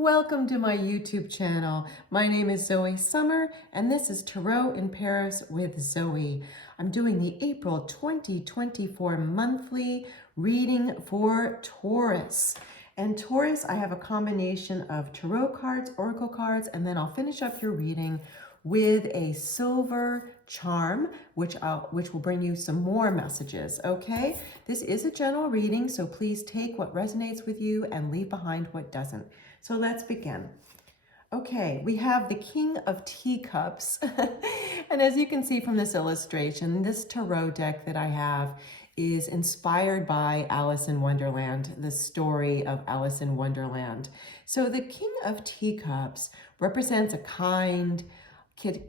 Welcome to my YouTube channel. My name is Zoe Summer, and this is Tarot in Paris with Zoe. I'm doing the April 2024 monthly reading for Taurus. And Taurus, I have a combination of tarot cards, oracle cards, and then I'll finish up your reading with a silver charm, which will bring you some more messages, okay? This is a general reading, so please take what resonates with you and leave behind what doesn't. So let's begin. Okay, we have the King of Teacups. And as you can see from this illustration, this tarot deck that I have is inspired by Alice in Wonderland, the story of Alice in Wonderland. So the King of Teacups represents a kind,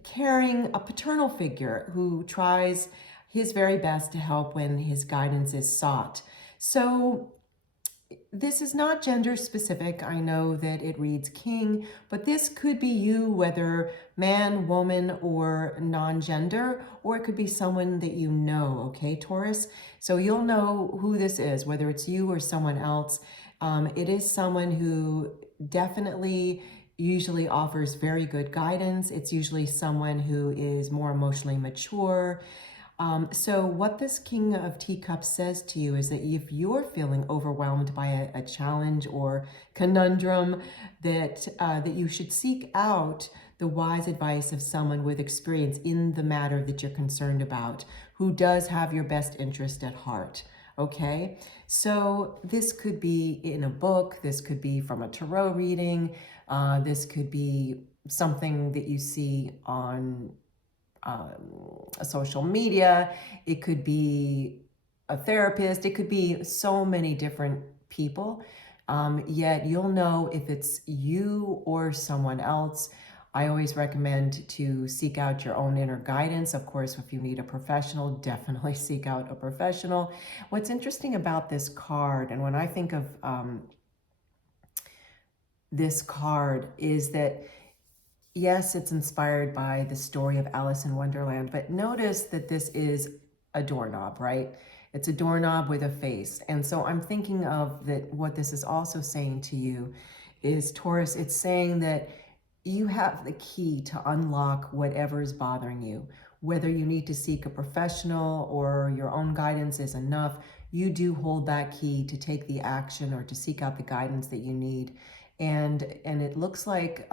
caring, a paternal figure who tries his very best to help when his guidance is sought. So this is not gender specific. I know that it reads king, but this could be you, whether man, woman, or non-gender, or it could be someone that you know, okay, Taurus? So you'll know who this is, whether it's you or someone else. It is someone who definitely usually offers very good guidance. It's usually someone who is more emotionally mature. So what this King of Teacups says to you is that if you're feeling overwhelmed by a challenge or conundrum, that you should seek out the wise advice of someone with experience in the matter that you're concerned about, who does have your best interest at heart. Okay, so this could be in a book, this could be from a tarot reading, this could be something that you see on social media, it could be a therapist, it could be so many different people, yet you'll know if it's you or someone else. I always recommend to seek out your own inner guidance. Of course, if you need a professional, definitely seek out a professional. What's interesting about this card, and when I think of this card, is that yes, it's inspired by the story of Alice in Wonderland, but notice that this is a doorknob, right? It's a doorknob with a face. And so I'm thinking of that what this is also saying to you is, Taurus, it's saying that you have the key to unlock whatever is bothering you. Whether you need to seek a professional or your own guidance is enough, you do hold that key to take the action or to seek out the guidance that you need. And it looks like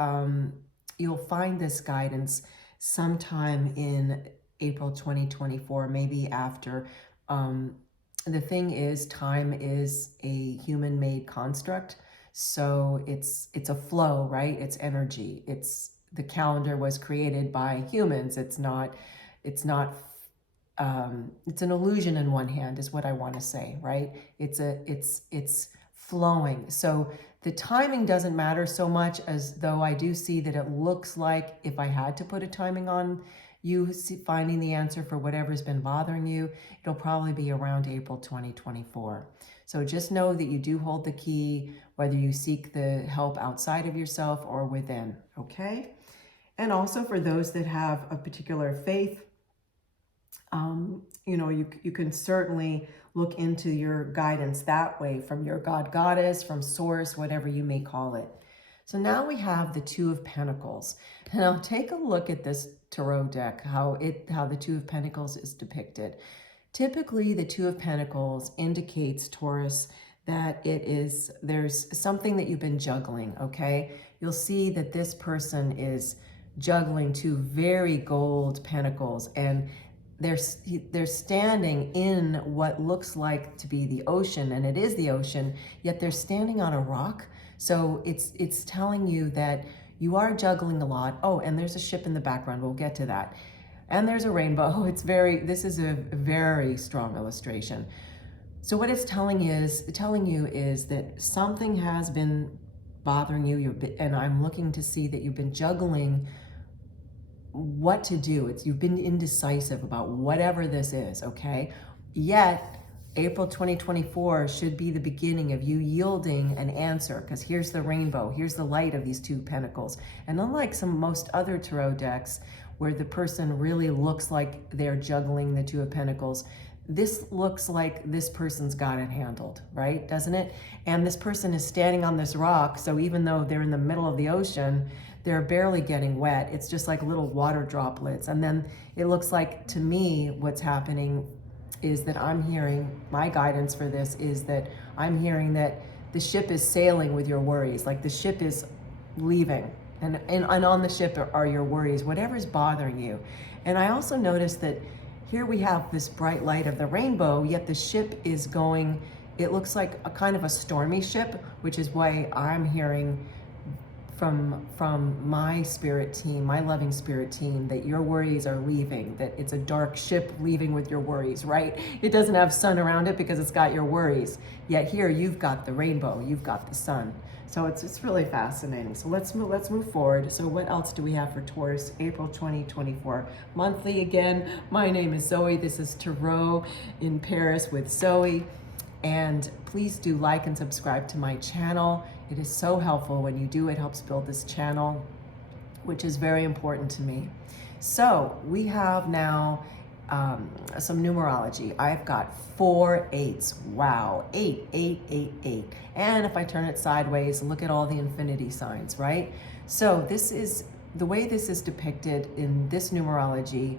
you'll find this guidance sometime in April 2024, maybe after. The thing is, time is a human-made construct, so it's a flow, right? It's energy. The calendar was created by humans. It's an illusion in one hand, is what I want to say, right? It's flowing. So the timing doesn't matter so much, as though I do see that it looks like if I had to put a timing on you finding the answer for whatever's been bothering you, it'll probably be around April 2024. So just know that you do hold the key, whether you seek the help outside of yourself or within, okay? And also for those that have a particular faith, you can certainly look into your guidance that way, from your God, Goddess, from Source, whatever you may call it. So now we have the Two of Pentacles. Now take a look at this tarot deck, how the Two of Pentacles is depicted. Typically, the Two of Pentacles indicates, Taurus, that there's something that you've been juggling, okay? You'll see that this person is juggling two very gold pentacles, and they're standing in what looks like to be the ocean, and it is the ocean, yet they're standing on a rock. So it's telling you that you are juggling a lot. Oh, and there's a ship in the background. We'll get to that. And there's a rainbow. This is a very strong illustration. So what it's telling you is that something has been bothering you, and I'm looking to see that you've been juggling what to do. You've been indecisive about whatever this is, okay? Yet April 2024 should be the beginning of you yielding an answer, because here's the rainbow, here's the light of these Two Pentacles. And unlike most other tarot decks where the person really looks like they're juggling the Two of Pentacles, this looks like this person's got it handled, right? Doesn't it? And this person is standing on this rock, so even though they're in the middle of the ocean, they're barely getting wet. It's just like little water droplets. And then it looks like, to me, what's happening is that I'm hearing, my guidance for this is that I'm hearing that the ship is sailing with your worries, like the ship is leaving. And on the ship are your worries, whatever's bothering you. And I also noticed that here we have this bright light of the rainbow, yet the ship is going, it looks like a kind of a stormy ship, which is why I'm hearing from my spirit team, my loving spirit team, that your worries are leaving, that it's a dark ship leaving with your worries, right? It doesn't have sun around it because it's got your worries. Yet here you've got the rainbow, you've got the sun. So it's really fascinating. So let's move forward. So what else do we have for Taurus, April 2024 monthly? Again, my name is Zoe. This is Tarot in Paris with Zoe. And please do like and subscribe to my channel. It is so helpful when you do. It helps build this channel, which is very important to me. So we have now some numerology. I've got 4 8s. Wow, 8, 8, 8, 8. And if I turn it sideways, look at all the infinity signs, right? So this is the way this is depicted in this numerology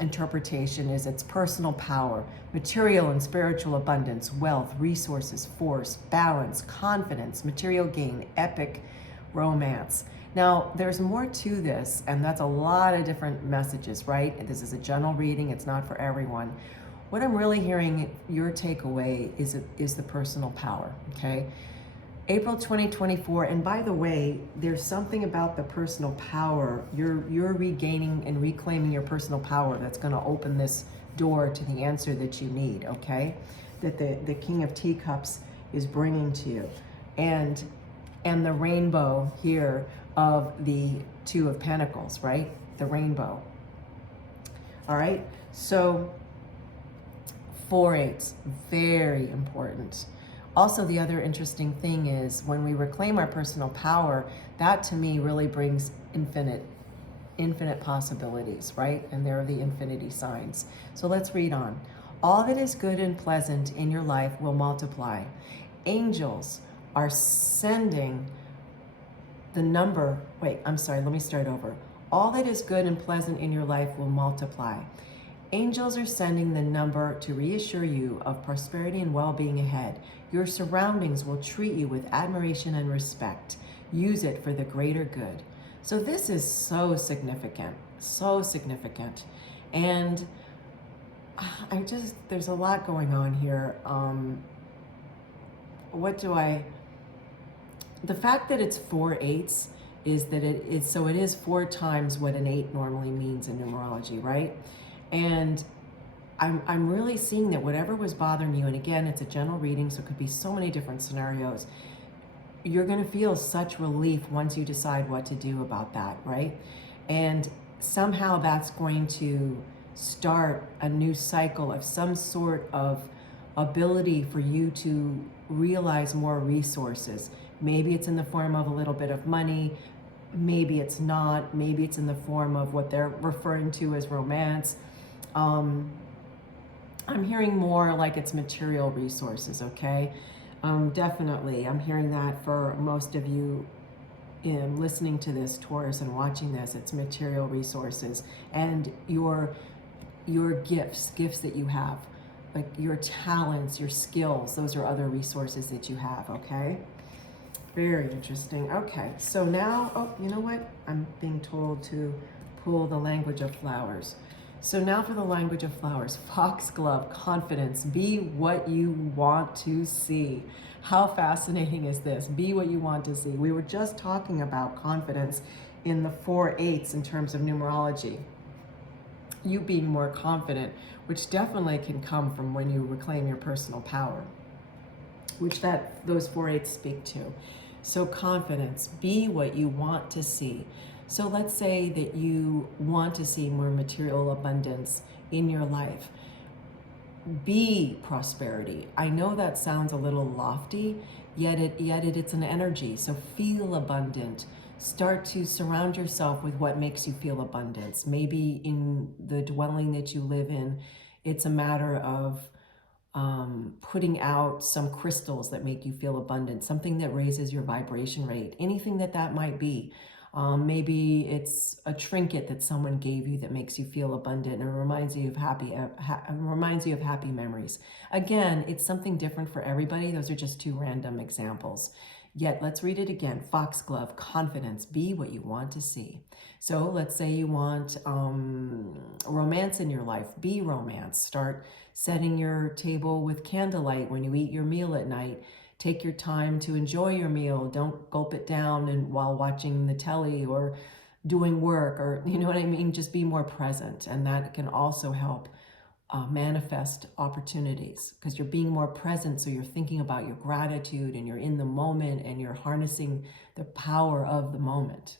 interpretation is its personal power, material and spiritual abundance, wealth, resources, force, balance, confidence, material gain, epic romance. Now, there's more to this, and that's a lot of different messages, right? This is a general reading. It's not for everyone. What I'm really hearing, your takeaway, is the personal power, okay? April 2024, and by the way, there's something about the personal power. You're regaining and reclaiming your personal power that's going to open this door to the answer that you need, okay? That the King of Teacups is bringing to you. And the rainbow here of the Two of Pentacles, right? The rainbow. All right? So 4 8s, very important. Also, the other interesting thing is when we reclaim our personal power, that to me really brings infinite possibilities, right? And there are the infinity signs. So let's read on. All that is good and pleasant in your life will multiply. Angels are sending the number, let me start over. All that is good and pleasant in your life will multiply. Angels are sending the number to reassure you of prosperity and well-being ahead. Your surroundings will treat you with admiration and respect. Use it for the greater good. So this is so significant, so significant. And there's a lot going on here. The fact that it's 4 8s is that it is 4 times what an 8 normally means in numerology, right? And I'm really seeing that whatever was bothering you, and again, it's a general reading, so it could be so many different scenarios, you're going to feel such relief once you decide what to do about that, right? And somehow that's going to start a new cycle of some sort of ability for you to realize more resources. Maybe it's in the form of a little bit of money, maybe it's not, maybe it's in the form of what they're referring to as romance. I'm hearing more like it's material resources, okay? Definitely, I'm hearing that for most of you in listening to this, Taurus, and watching this. It's material resources and your gifts that you have, like your talents, your skills. Those are other resources that you have, okay? Very interesting. Okay, so now, oh, you know what? I'm being told to pull the language of flowers. So now for the language of flowers, foxglove, confidence, be what you want to see. How fascinating is this? Be what you want to see. We were just talking about confidence in the 4 8s in terms of numerology. You being more confident, which definitely can come from when you reclaim your personal power, which those 4 8s speak to. So confidence, be what you want to see. So let's say that you want to see more material abundance in your life. Be prosperity. I know that sounds a little lofty, yet it's an energy. So feel abundant. Start to surround yourself with what makes you feel abundance. Maybe in the dwelling that you live in, It's a matter of putting out some crystals that make you feel abundant, something that raises your vibration rate, anything that might be. Maybe it's a trinket that someone gave you that makes you feel abundant and reminds you of happy memories. Again, it's something different for everybody. Those are just two random examples. Yet, let's read it again. Foxglove, confidence, be what you want to see. So let's say you want romance in your life, be romance. Start setting your table with candlelight when you eat your meal at night. Take your time to enjoy your meal. Don't gulp it down and while watching the telly or doing work, or you know what I mean? Just be more present. And that can also help manifest opportunities because you're being more present. So you're thinking about your gratitude and you're in the moment and you're harnessing the power of the moment.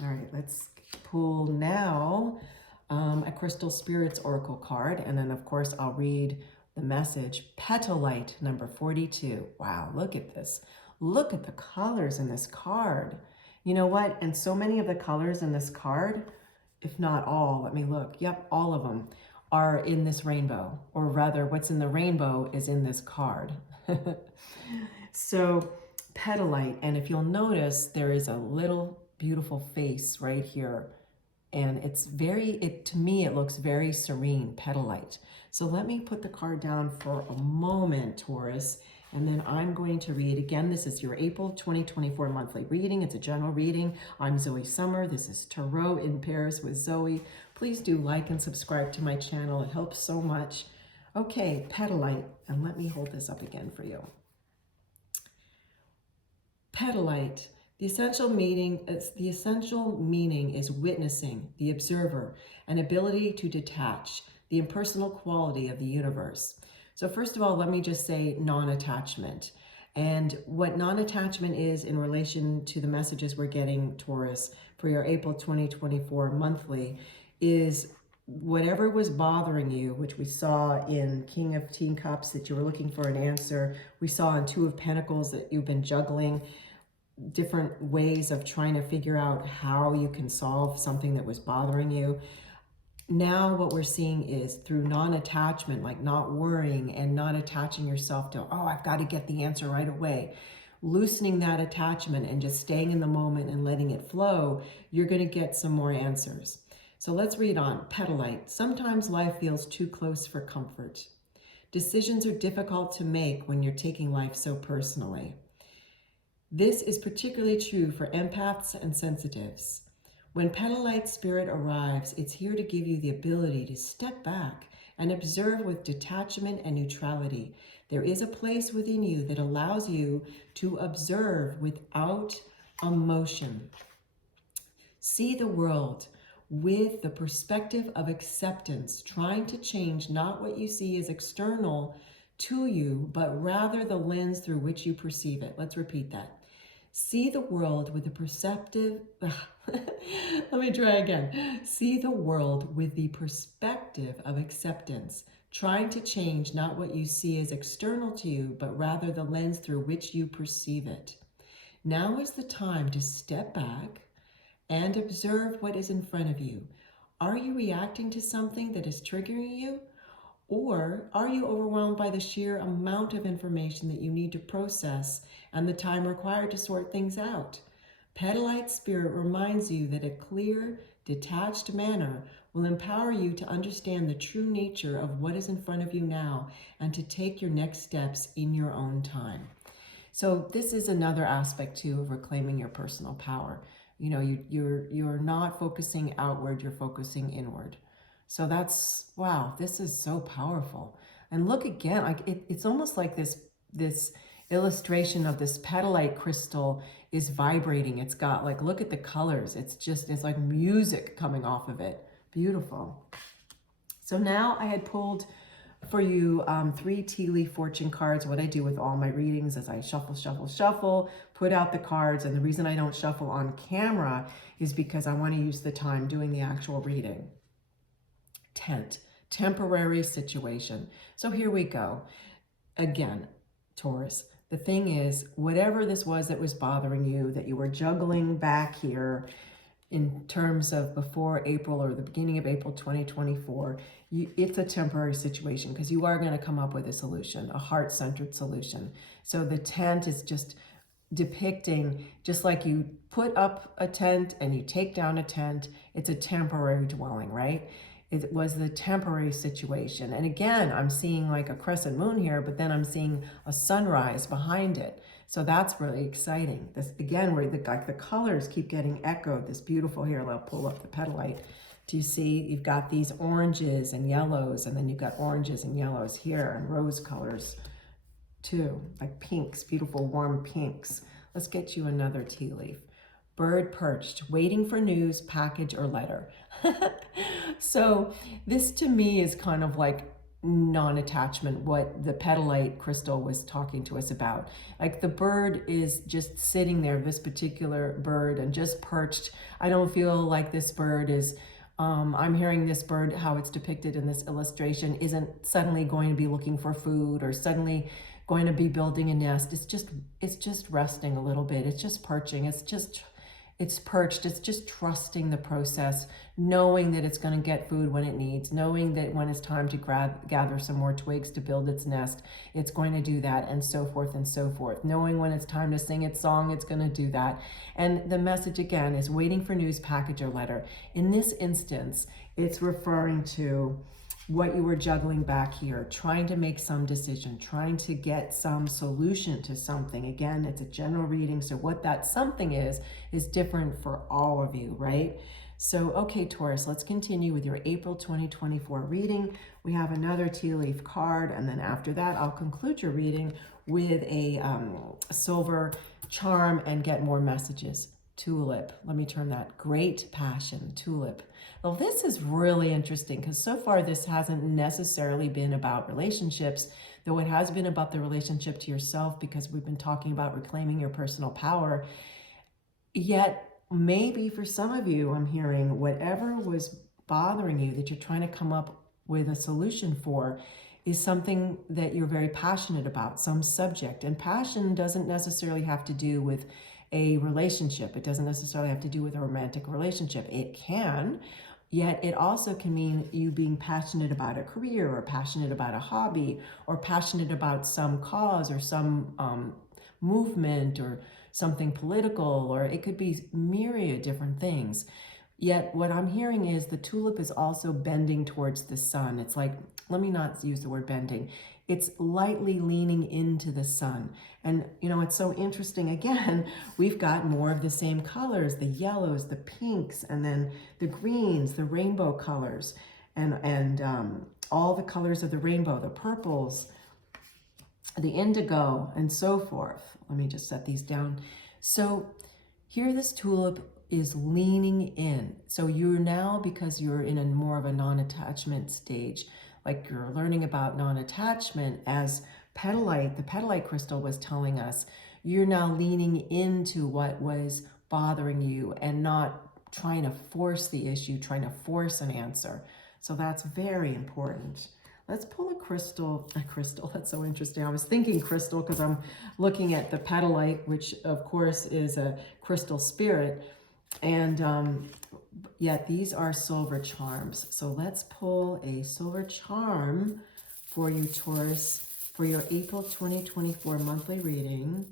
All right, let's pull now a Crystal Spirits Oracle card. And then of course I'll read the message, Petalite number 42. Wow, look at this. Look at the colors in this card. You know what? And so many of the colors in this card, if not all, let me look. Yep, all of them are in this rainbow, or rather what's in the rainbow is in this card. So Petalite, and if you'll notice, there is a little beautiful face right here. And it's to me, it looks very serene, Petalite. So let me put the card down for a moment, Taurus, and then I'm going to read again. This is your April 2024 monthly reading. It's a general reading. I'm Zoe Summer. This is Tarot in Paris with Zoe. Please do like and subscribe to my channel. It helps so much. Okay, Petalite, and let me hold this up again for you. Petalite. The essential meaning is witnessing, the observer, an ability to detach, the impersonal quality of the universe. So first of all, let me just say non-attachment. And what non-attachment is in relation to the messages we're getting, Taurus, for your April 2024 monthly is whatever was bothering you, which we saw in King of Teacups that you were looking for an answer. We saw in Two of Pentacles that you've been juggling different ways of trying to figure out how you can solve something that was bothering you. Now what we're seeing is through non-attachment, like not worrying and not attaching yourself to, oh, I've got to get the answer right away. Loosening that attachment and just staying in the moment and letting it flow, you're going to get some more answers. So let's read on. Petalite. Sometimes life feels too close for comfort. Decisions are difficult to make when you're taking life so personally. This is particularly true for empaths and sensitives. When Petalite spirit arrives, it's here to give you the ability to step back and observe with detachment and neutrality. There is a place within you that allows you to observe without emotion. See the world with the perspective of acceptance, trying to change not what you see as external to you, but rather the lens through which you perceive it. Let's repeat that. See the world with the perceptive, let me try again. See the world with the perspective of acceptance, trying to change not what you see as external to you, but rather the lens through which you perceive it. Now is the time to step back and observe what is in front of you. Are you reacting to something that is triggering you? Or are you overwhelmed by the sheer amount of information that you need to process and the time required to sort things out? Petalite spirit reminds you that a clear, detached manner will empower you to understand the true nature of what is in front of you now and to take your next steps in your own time. So this is another aspect too of reclaiming your personal power. You know, you're not focusing outward, you're focusing inward. So that's, wow, this is so powerful. And look again, like it's almost like this illustration of this petalite crystal is vibrating. It's got like, look at the colors. It's like music coming off of it. Beautiful. So now I had pulled for you 3 tea leaf fortune cards. What I do with all my readings is I shuffle, shuffle, shuffle, put out the cards. And the reason I don't shuffle on camera is because I want to use the time doing the actual reading. Tent, temporary situation. So here we go. Again, Taurus, the thing is, whatever this was that was bothering you, that you were juggling back here, in terms of before April or the beginning of April 2024, it's a temporary situation because you are going to come up with a solution, a heart-centered solution. So the tent is just depicting, just like you put up a tent and you take down a tent, it's a temporary dwelling, right? It was the temporary situation. And again, I'm seeing like a crescent moon here, but then I'm seeing a sunrise behind it. So that's really exciting. This again, where the colors keep getting echoed. This beautiful here, I'll pull up the petalite. Do you see? You've got these oranges and yellows, and then you've got oranges and yellows here, and rose colors too, like pinks, beautiful warm pinks. Let's get you another tea leaf. Bird perched, waiting for news, package, or letter. So this to me is kind of like non-attachment, what the petalite crystal was talking to us about. Like the bird is just sitting there, this particular bird, and just perched. I don't feel like this bird is, I'm hearing this bird, how it's depicted in this illustration, isn't suddenly going to be looking for food or suddenly going to be building a nest. It's just resting a little bit. It's just perching. It's perched. It's just trusting the process, knowing that it's going to get food when it needs, knowing that when it's time to gather some more twigs to build its nest, it's going to do that, and so forth and so forth. Knowing when it's time to sing its song, it's going to do that. And the message again is waiting for news, package, or letter. In this instance, it's referring to what you were juggling back here, trying to make some decision, trying to get some solution to something. Again, it's a general reading, so what that something is different for all of you, right? So, okay, Taurus, let's continue with your April 2024 reading. We have another tea leaf card, and then after that, I'll conclude your reading with a silver charm and get more messages. Tulip, let me turn that. Great passion, tulip. Well, this is really interesting because so far this hasn't necessarily been about relationships, though it has been about the relationship to yourself because we've been talking about reclaiming your personal power. Yet, maybe for some of you, I'm hearing whatever was bothering you that you're trying to come up with a solution for is something that you're very passionate about, some subject. And passion doesn't necessarily have to do with a relationship. It doesn't necessarily have to do with a romantic relationship. It can, yet it also can mean you being passionate about a career or passionate about a hobby or passionate about some cause or some movement or something political, or it could be myriad different things. Yet what I'm hearing is the tulip is also bending towards the sun. It's like, let me not use the word bending. It's lightly leaning into the sun. And you know, it's so interesting. Again, we've got more of the same colors, the yellows, the pinks, and then the greens, the rainbow colors, and all the colors of the rainbow, the purples, the indigo, and so forth. Let me just set these down. So here this tulip is leaning in. So you're now, because you're in a more of a non-attachment stage, like you're learning about non-attachment as petalite, the petalite crystal was telling us, you're now leaning into what was bothering you and not trying to force the issue, trying to force an answer. So that's very important. Let's pull a crystal, that's so interesting. I was thinking crystal because I'm looking at the petalite, which of course is a crystal spirit. And yet these are silver charms. So let's pull a silver charm for you, Taurus, for your April 2024 monthly reading.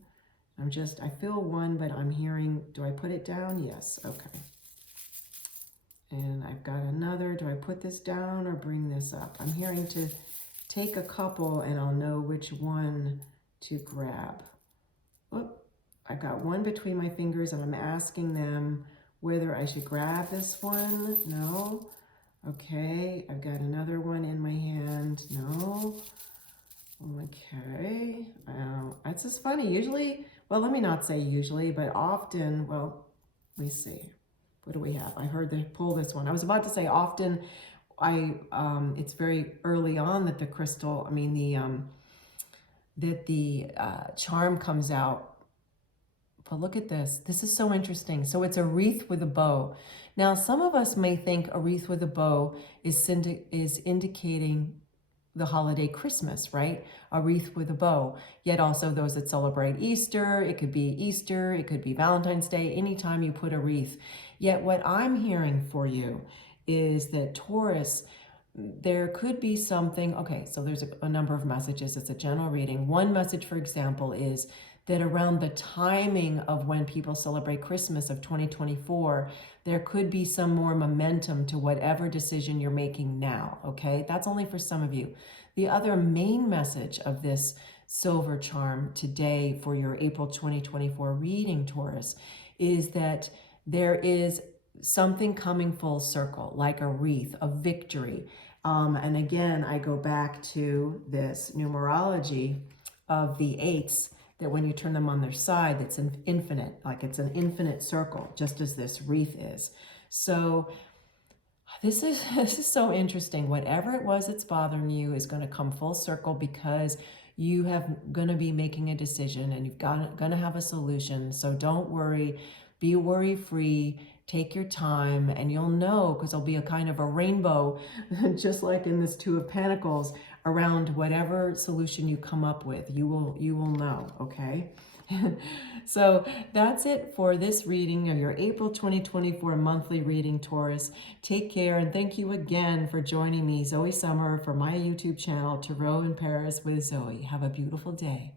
I feel one, but I'm hearing, do I put it down? Yes, okay. And I've got another, do I put this down or bring this up? I'm hearing to take a couple and I'll know which one to grab. Oop, I've got one between my fingers and I'm asking them whether I should grab this one. No. Okay, I've got another one in my hand. No. Okay. That's just funny. Usually, well, let me not say usually, but often, well, let me see. What do we have? I heard they pull this one. I was about to say often, it's very early on that the crystal, that the charm comes out. But look at this. This is so interesting. So it's a wreath with a bow. Now, some of us may think a wreath with a bow is indicating the holiday Christmas, right? A wreath with a bow. Yet also those that celebrate Easter, it could be Easter, it could be Valentine's Day, anytime you put a wreath. Yet what I'm hearing for you is that Taurus, there could be something, okay, so there's a number of messages. It's a general reading. One message, for example, is that around the timing of when people celebrate Christmas of 2024, there could be some more momentum to whatever decision you're making now, okay? That's only for some of you. The other main message of this silver charm today for your April 2024 reading, Taurus, is that there is something coming full circle, like a wreath, a victory. And again, I go back to this numerology of the eights, that when you turn them on their side, it's an infinite, like it's an infinite circle, just as this wreath is. So this is so interesting. Whatever it was that's bothering you is going to come full circle, because you have going to be making a decision and you've got going to have a solution. So don't worry, be worry free, take your time, and you'll know, because there'll be a kind of a rainbow, just like in this Two of Pentacles, around whatever solution you come up with. You will know, okay? So that's it for this reading of your April 2024 monthly reading, Taurus. Take care, and thank you again for joining me, Zoe Summer, for my YouTube channel, Tarot in Paris with Zoe. Have a beautiful day.